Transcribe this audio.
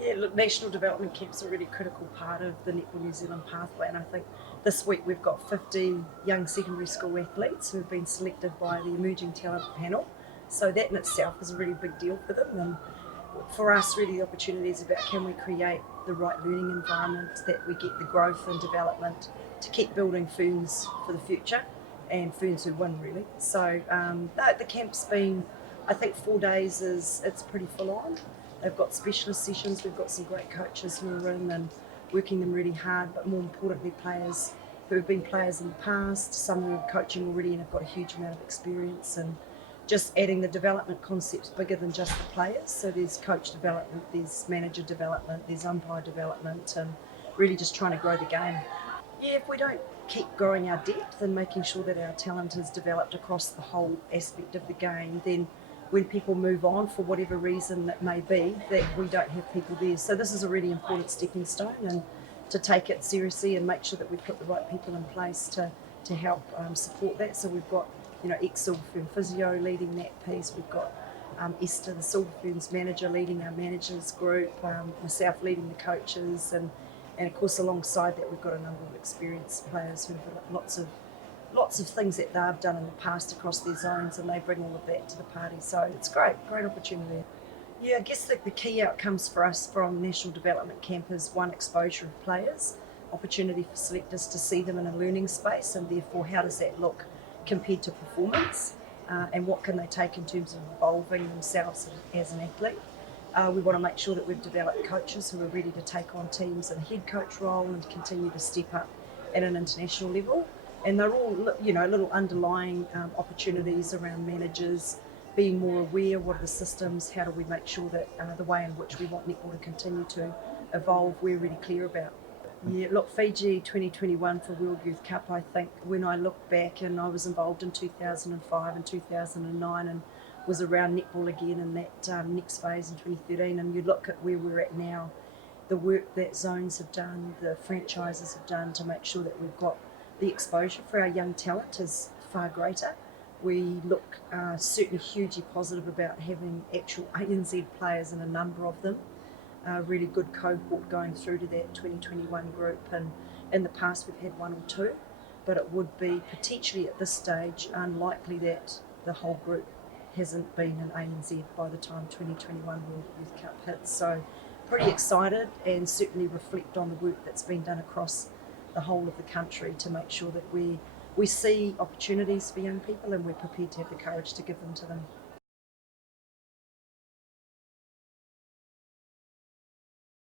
Yeah, look, national development camps are a really critical part of the Netball New Zealand pathway, and I think this week we've got 50 young secondary school athletes who have been selected by the Emerging Talent Panel. So that in itself is a really big deal for them, and for us really the opportunity is about can we create the right learning environment that we get the growth and development to keep building ferns for the future and ferns who win really. So the camp's been, I think 4 days it's pretty full on. They've got specialist sessions, we've got some great coaches who are in and working them really hard, but more importantly players who have been players in the past, some who are coaching already and have got a huge amount of experience, and just adding the development concepts bigger than just the players. So there's coach development, there's manager development, there's umpire development, and really just trying to grow the game. Yeah, if we don't keep growing our depth and making sure that our talent is developed across the whole aspect of the game, then when people move on for whatever reason that may be, that we don't have people there. So this is a really important stepping stone, and to take it seriously and make sure that we put the right people in place to help support that. So we've got ex-Silver Fern physio leading that piece. We've got Esther, the Silver Ferns manager, leading our managers group, myself leading the coaches, and of course alongside that we've got a number of experienced players who've got lots of things that they've done in the past across their zones, and they bring all of that to the party. So it's great opportunity. Yeah, I guess the key outcomes for us from National Development Camp is one, exposure of players, opportunity for selectors to see them in a learning space, and therefore how does that look compared to performance, and what can they take in terms of evolving themselves as an athlete. We want to make sure that we've developed coaches who are ready to take on teams in a head coach role and continue to step up at an international level. And they're all, little underlying opportunities around managers being more aware, what are the systems, how do we make sure that the way in which we want netball to continue to evolve, we're really clear about. Yeah, look, Fiji 2021 for World Youth Cup, I think when I look back, and I was involved in 2005 and 2009 and was around netball again in that next phase in 2013, and you look at where we're at now, the work that zones have done, the franchises have done to make sure that we've got the exposure for our young talent is far greater. We look certainly hugely positive about having actual ANZ players and a number of them. Really good cohort going through to that 2021 group, and in the past we've had one or two, but it would be potentially at this stage unlikely that the whole group hasn't been in ANZ by the time 2021 World Youth Cup hits. So pretty excited, and certainly reflect on the work that's been done across the whole of the country to make sure that we see opportunities for young people and we're prepared to have the courage to give them to them.